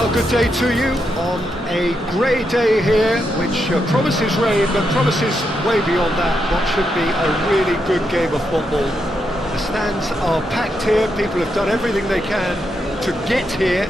Well, good day to you on a grey day here, which promises rain, but promises way beyond that what should be a really good game of football. The stands are packed here, people have done everything they can to get here.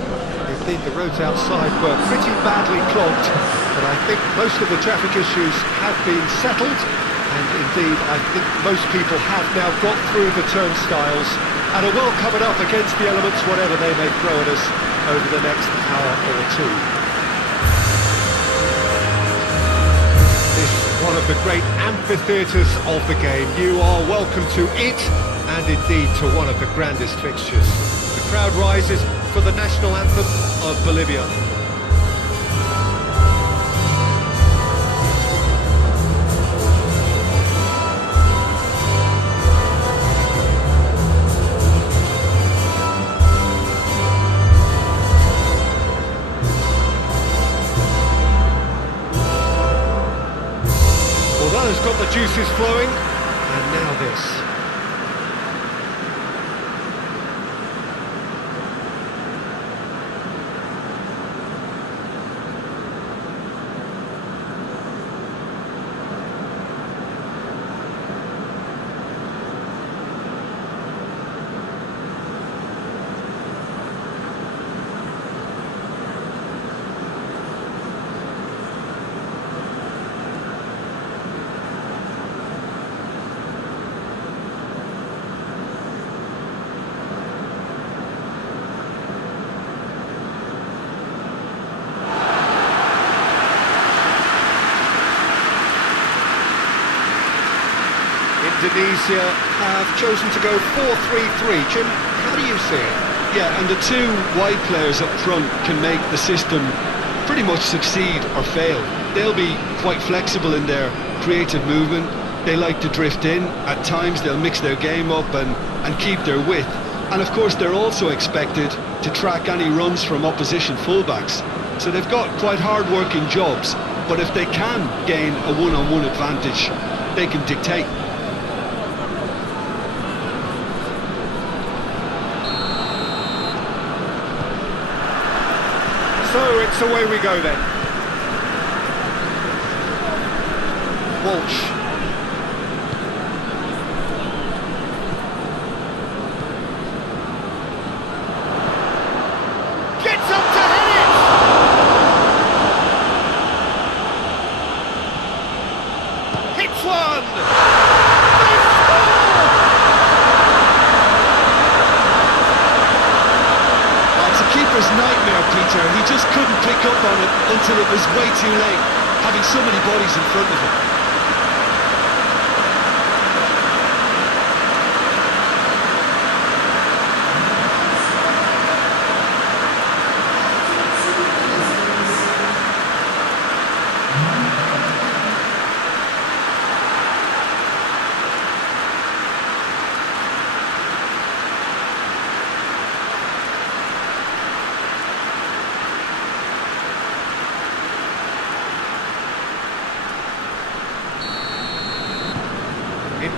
Indeed, the roads outside were pretty badly clogged, but I think most of the traffic issues have been settled, and indeed, I think most people have now got through the turnstiles and are well covered up against the elements, whatever they may throw at us over the next hour or two. This is one of the great amphitheatres of the game. You are welcome to it, and indeed to one of the grandest fixtures. The crowd rises for the national anthem of Bolivia. Has got the juices flowing, and now this. Indonesia have chosen to go 4-3-3. Jim, how do you see it? Yeah, and the two wide players up front can make the system pretty much succeed or fail. They'll be quite flexible in their creative movement. They like to drift in. At times they'll mix their game up and keep their width. And of course they're also expected to track any runs from opposition fullbacks. So they've got quite hard-working jobs, but if they can gain a one-on-one advantage, they can dictate. So it's away we go then. Walsh. Gets up to hit it! Hits one! They score! It's a keeper's nightmare, Peter. He just couldn't pick up on it until it was way too late, having so many bodies in front of him.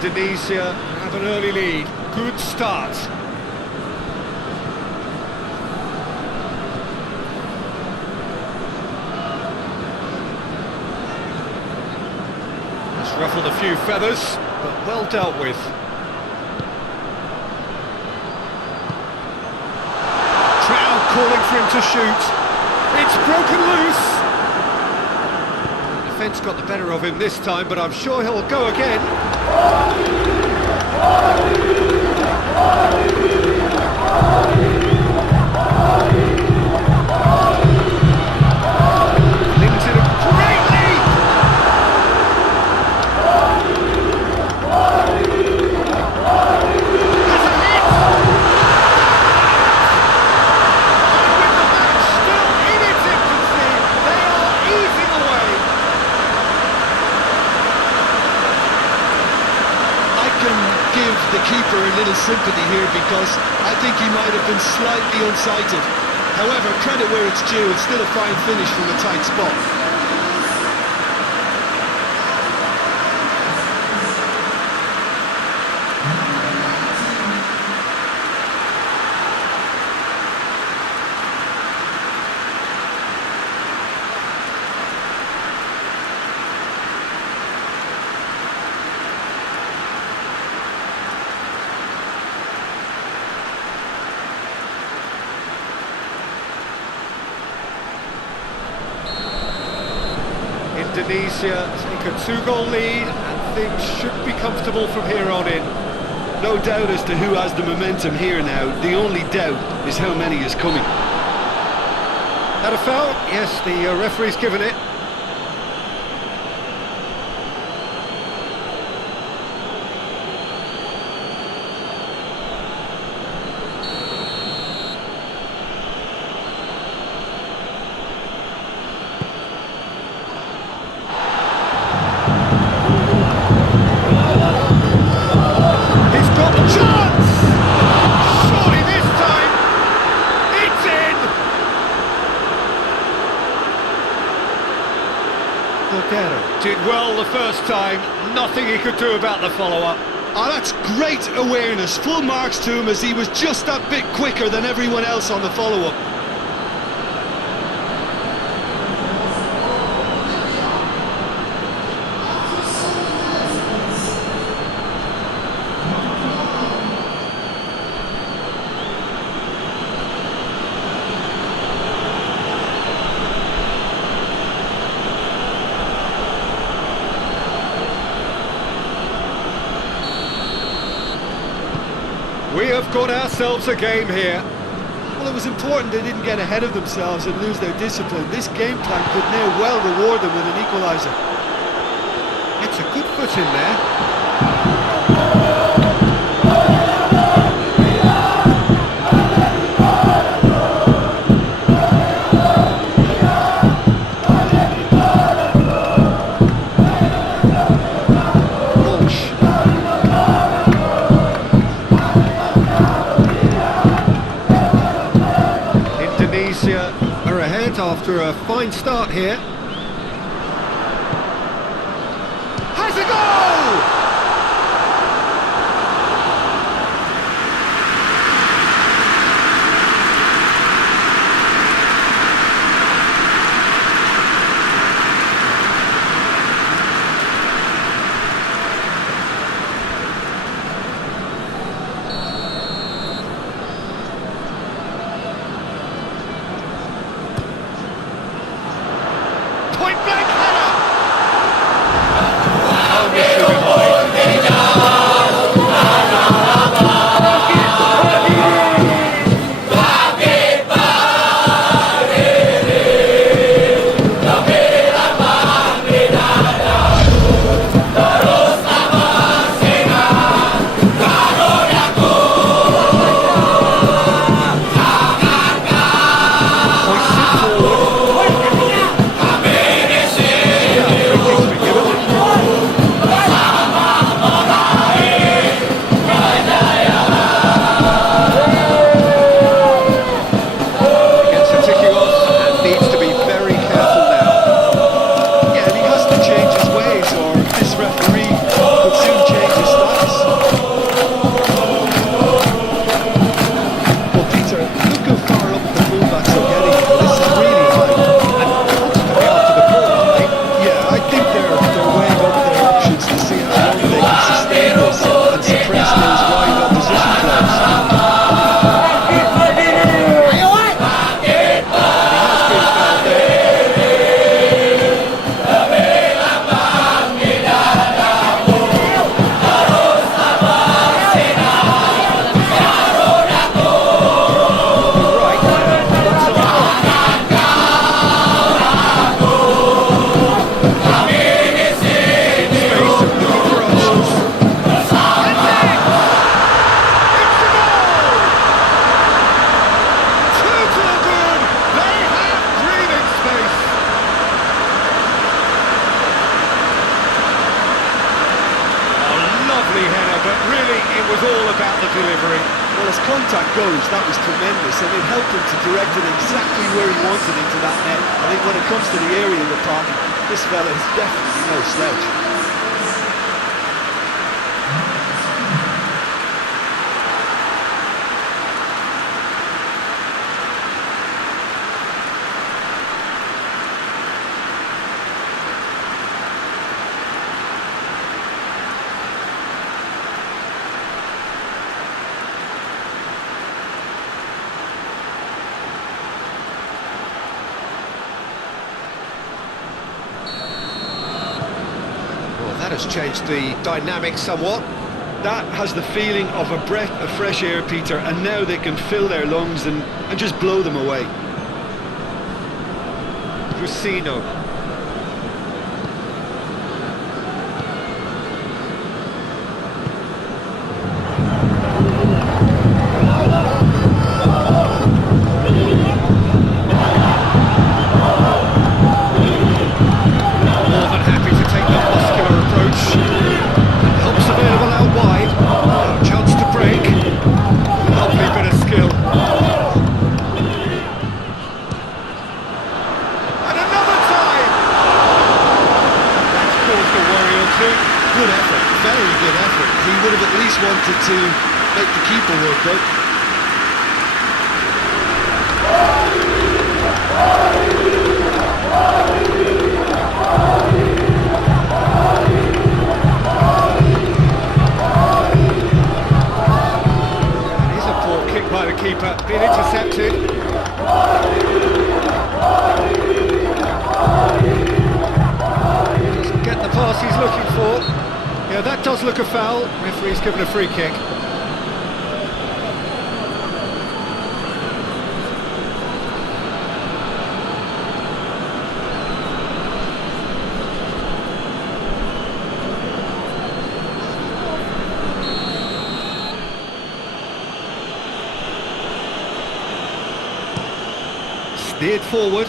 Indonesia have an early lead. Good start. It's ruffled a few feathers, but well dealt with. Crowd calling for him to shoot. It's broken loose. Defence got the better of him this time, but I'm sure he'll go again. Linton, a great leap! There's a hit! And with the match still in its infancy, they are easing away. Give the keeper a little sympathy here because I think he might have been slightly unsighted. However, credit where it's due, it's still a fine finish from a tight spot. Indonesia take a 2-goal lead and things should be comfortable from here on in. No doubt as to who has the momentum here now. The only doubt is how many is coming. Had a foul? Yes, the referee's given it. Did well the first time, nothing he could do about the follow-up. Oh, that's great awareness. Full marks to him as he was just that bit quicker than everyone else on the follow-up. We have got ourselves a game here. Well, it was important they didn't get ahead of themselves and lose their discipline. This game plan could now well reward them with an equaliser. It's a good foot in there. Are ahead after a fine start here. Has a goal! Point blank header! Oh, this should be mine. Delivery. Well, as contact goes, that was tremendous, and it helped him to direct it exactly where he wanted into that net. I think when it comes to the area department, this fella is definitely no slouch. That has changed the dynamic somewhat. That has the feeling of a breath of fresh air, Peter, and now they can fill their lungs and just blow them away. Rusino. More than happy to take the muscular approach. Helps available out wide. No chance to break. Lovely bit of skill. And another time! That's caused a worry or two. Good effort, very good effort. He would have at least wanted to make the keeper work, though. It is a poor kick by the keeper, being intercepted. Doesn't get the pass he's looking for. Yeah, that does look a foul. Referee's given a free kick. Steered forward.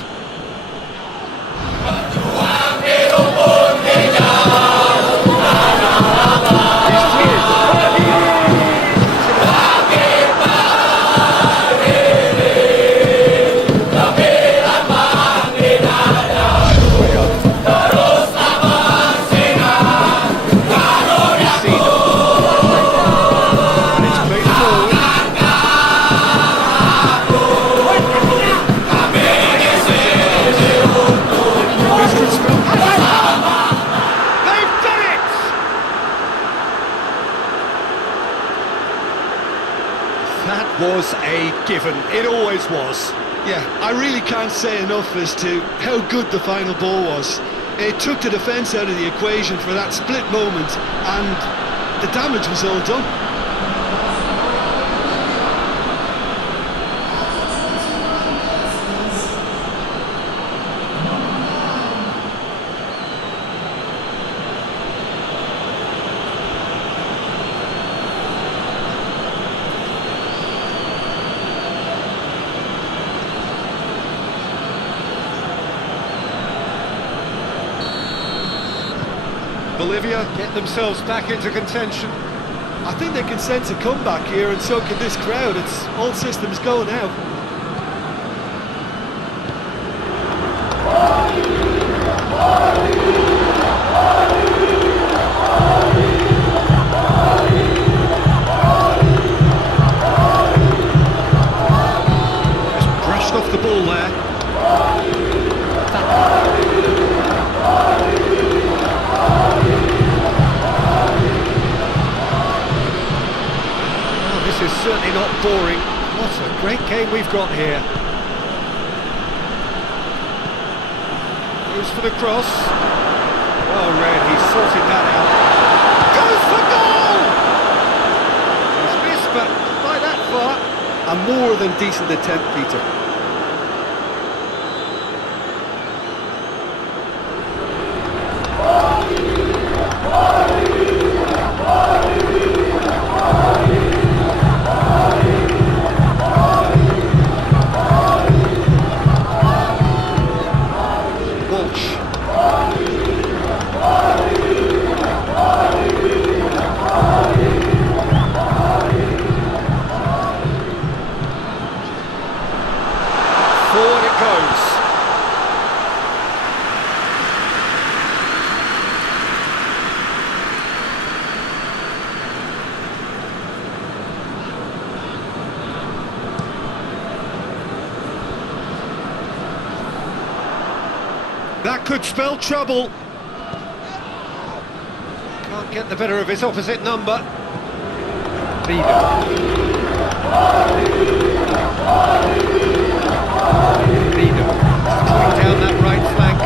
That was a given. It always was. Yeah, I really can't say enough as to how good the final ball was. It took the defence out of the equation for that split moment, and the damage was all done. Bolivia get themselves back into contention. I think they can sense a comeback here, and so can this crowd. It's all systems go now. Just brushed off the ball there. This is certainly not boring. What a great game we've got here. Goes for the cross. Well read, he's sorted that out. Goes for goal! He's missed, but by that far. A more than decent attempt, Peter. Forward it goes. That could spell trouble. Can't get the better of his opposite number. Vida. Vida. Coming down that right flank.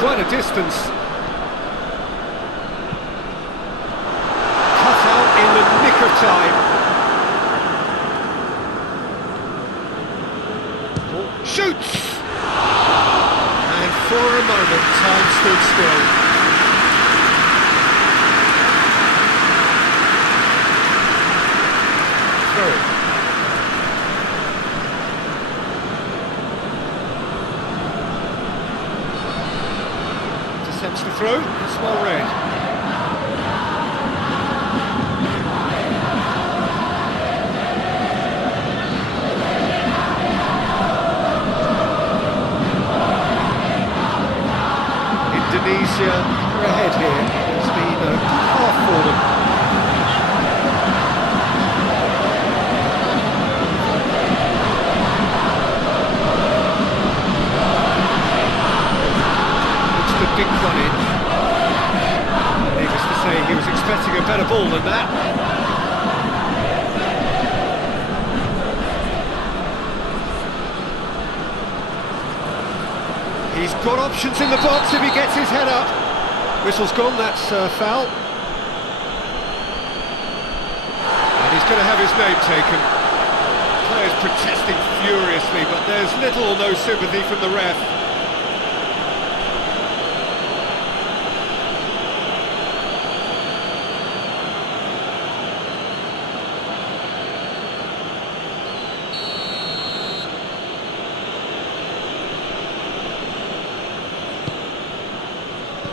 quite a distance. Cut out in the nick of time. Shoots! And for a moment, time stood still. Through. Attempts to throw, it's well read. Indonesia are ahead here. It's been a half for them. Looks the big one in. Needless to say, he was expecting a better ball than that. He's got options in the box if he gets his head up. Whistle's gone, that's foul. And he's going to have his name taken. Players protesting furiously, but there's little or no sympathy from the ref.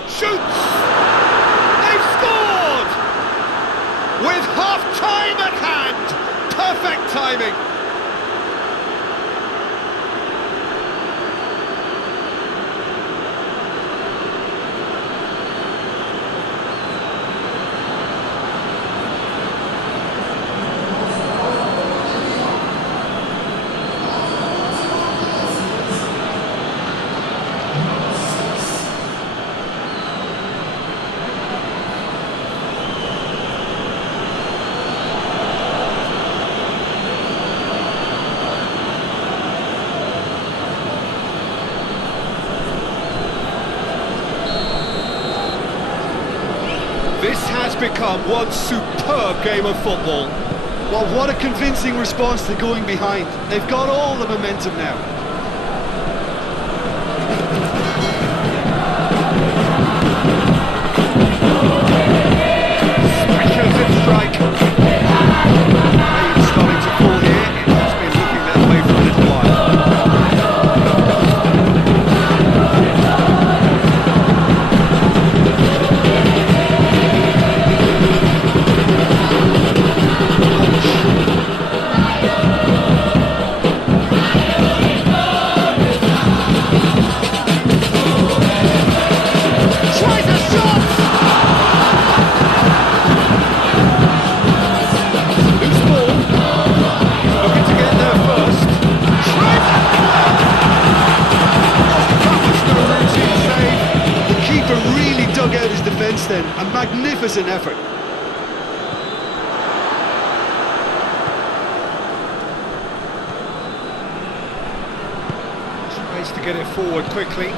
Shoots! They've scored! With half-time at hand! Perfect timing! This has become one superb game of football. Well, what a convincing response to going behind. They've got all the momentum now. Speculative strike. Rain starting to fall here. It has been looking that way for a little while. Then a magnificent effort. Tries to get it forward quickly.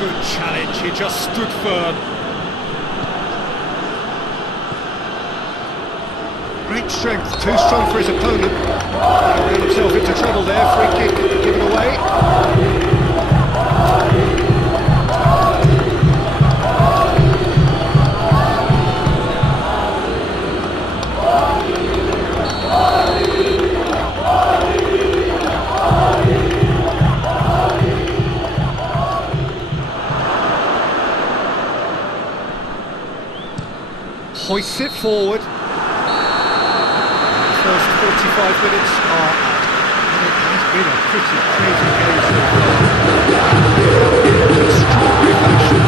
Good challenge, he just stood firm. Great strength, too strong for his opponent. Got himself into trouble there, free kick given away. Hoists it forward. First 45 minutes are out. And it has been a pretty crazy game so far. Extraordinary fashion.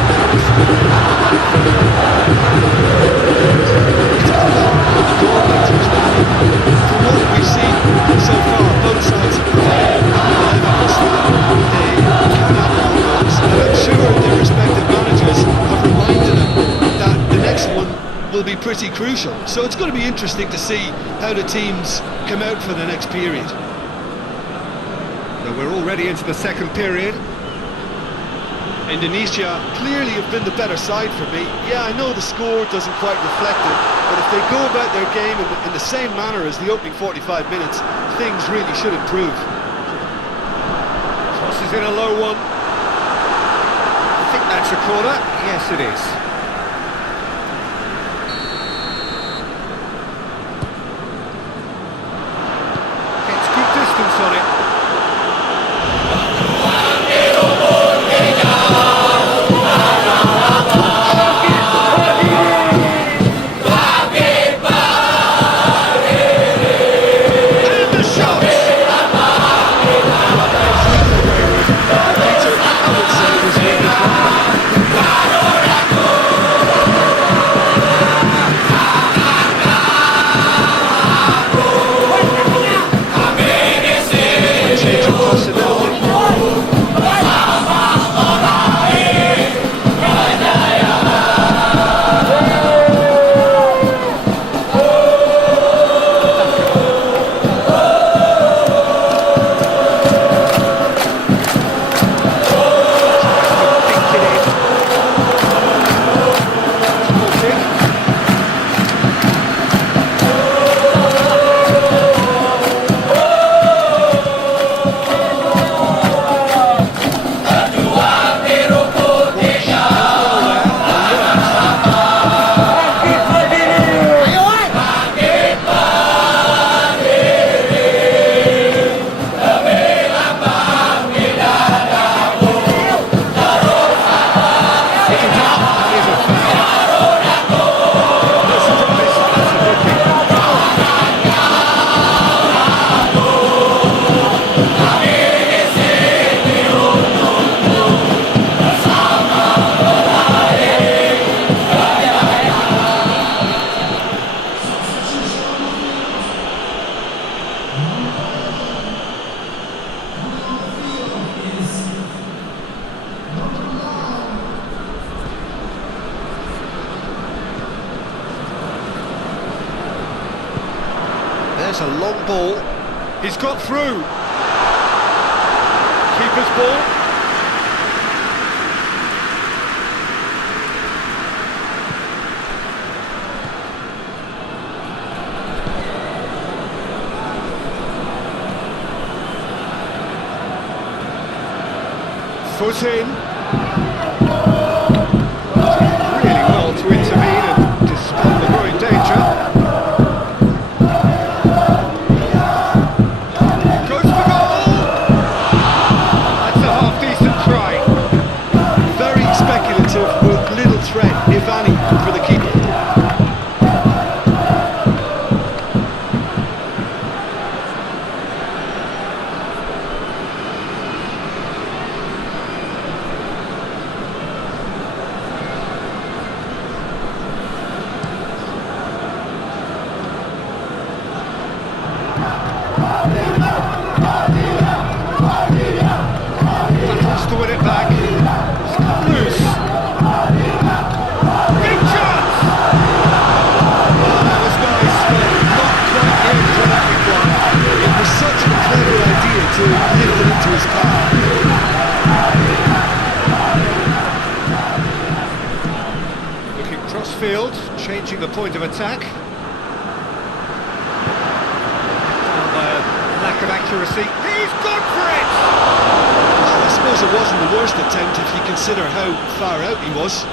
From what we've seen so far, both sides have provided they cannot hold goals, and I'm sure their respective managers have reminded them that the next one will be pretty crucial. So it's going to be interesting to see how the teams come out for the next period. So we're already into the second period. Indonesia clearly have been the better side for me. Yeah, I know the score doesn't quite reflect it, but if they go about their game in the same manner as the opening 45 minutes, things really should improve. Crosses in a low one. I think that's a corner. Yes, it is. Gets good distance on it. There's a long ball. He's got through. Keeper's ball. Foot in. Really well to intervene and dispel the growing danger. If any, for the keeper. Battles to win it back. It's cut loose. To lift it into his car. Looking cross-field, changing the point of attack. Down by a lack of accuracy. He's gone for it! I suppose it wasn't the worst attempt if you consider how far out he was.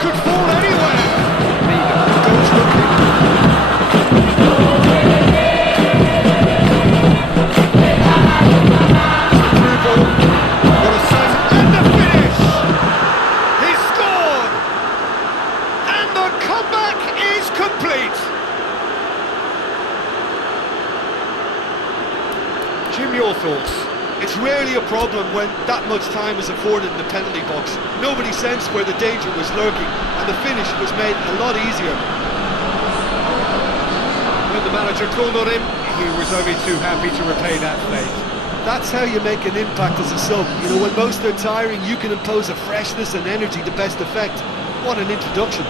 could fall anywhere. Liga goes looking. Jim, your thoughts? It's rarely a problem when that much time is afforded in the penalty box. Nobody sensed where the danger was lurking, and the finish was made a lot easier. When the manager called on him, he was only too happy to repay that fate. That's how you make an impact as a sub. You know, when most are tiring, you can impose a freshness and energy to best effect. What an introduction.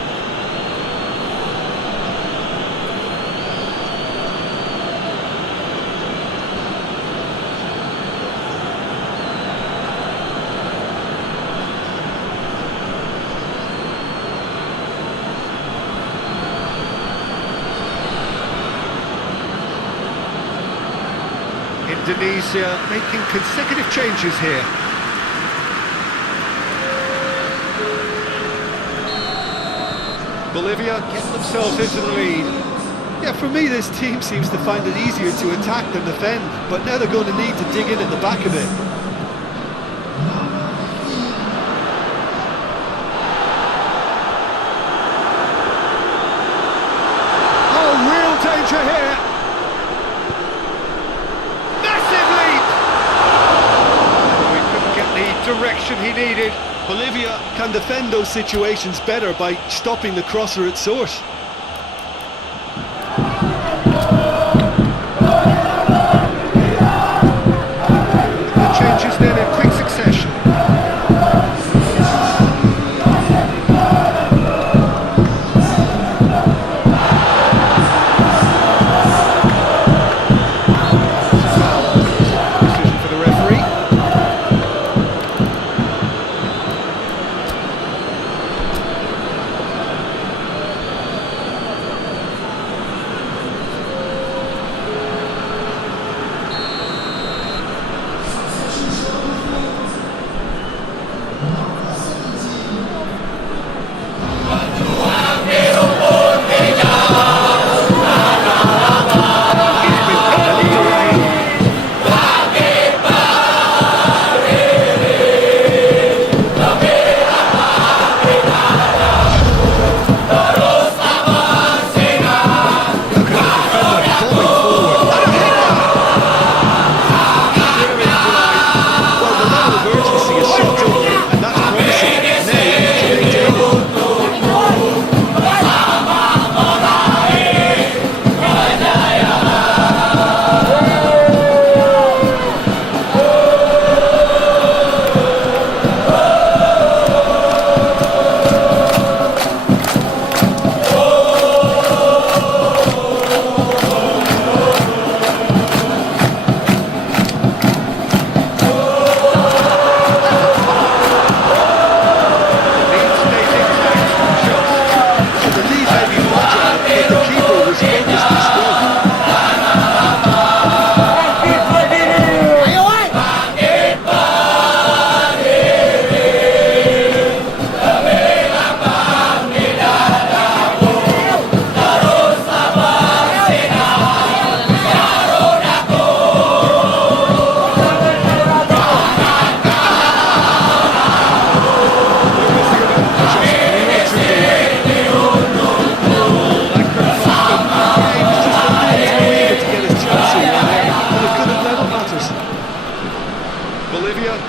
Indonesia making consecutive changes here. Bolivia get themselves into the lead. Yeah, for me, this team seems to find it easier to attack than defend, but now they're going to need to dig in at the back of it. Oh, real danger here. Direction he needed. Bolivia can defend those situations better by stopping the crosser at source. The changes then in quick succession. Decision for the referee.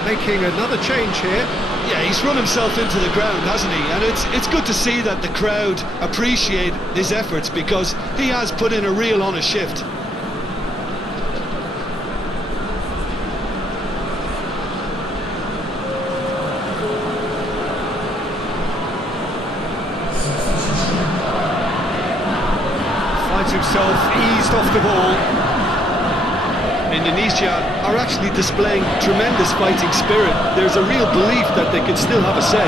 Making another change here. Yeah, he's run himself into the ground, hasn't he? And it's good to see that the crowd appreciate his efforts because he has put in a real honest shift. Finds himself eased off the ball. Indonesia are actually displaying tremendous fighting spirit. There's a real belief that they can still have a say.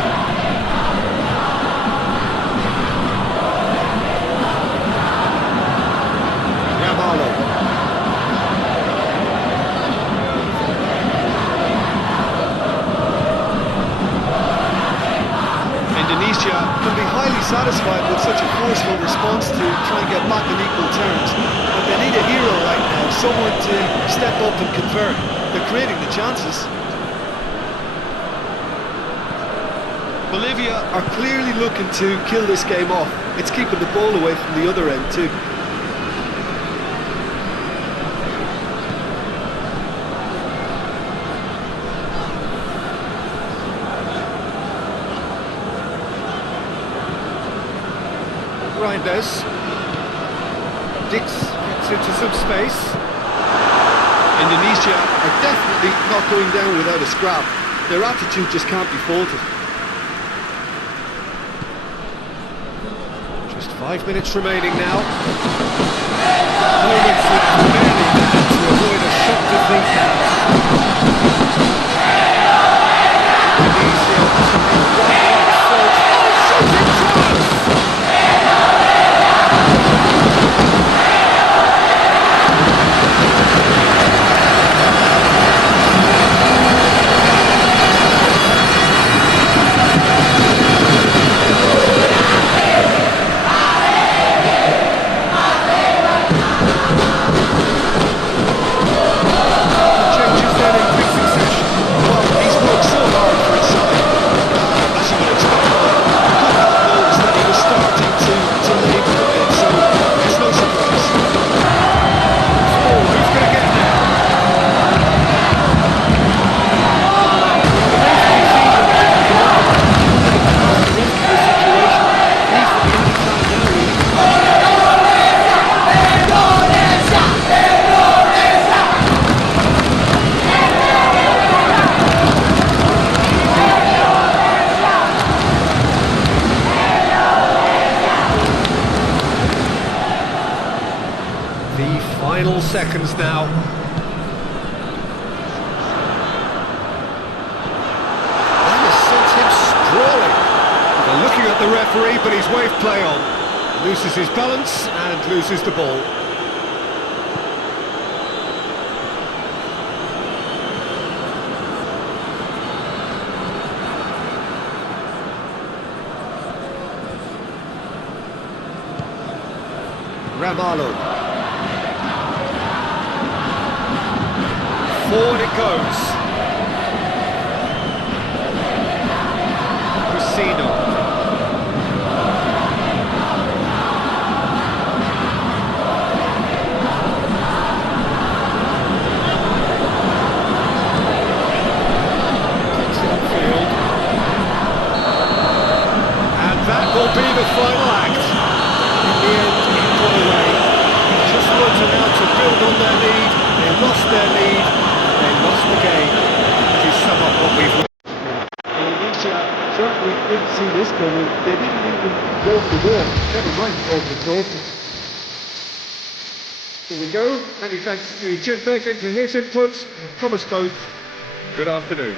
Indonesia can be highly satisfied with such a forceful response to try and get back on equal terms. But they need a hero right now, someone to step up and convert. They're creating the chances. Bolivia are clearly looking to kill this game off. It's keeping the ball away from the other end too. Reinders. Dix gets into some space. Indonesia are definitely not going down without a scrap. Their attitude just can't be faulted. Just 5 minutes remaining now. Moments of barely there to avoid a shock defeat now. Indonesia trying one foot. Oh, shooting chance! Final seconds now. That has sent him sprawling. They're looking at the referee, but he's waved play on. Loses his balance and loses the ball. Ramalo. Forward it goes. Crisino. Takes it upfield. And that will be the final act. In the end, it got away. Just wanted now to build on their lead. They lost their lead. They lost the game. To sum up what we've learned. Indonesia certainly didn't see this coming. They didn't even go for goal. Never mind goal for goal. Here we go. Many thanks to Jim Baker for his inputs. Thomas Coates, good afternoon.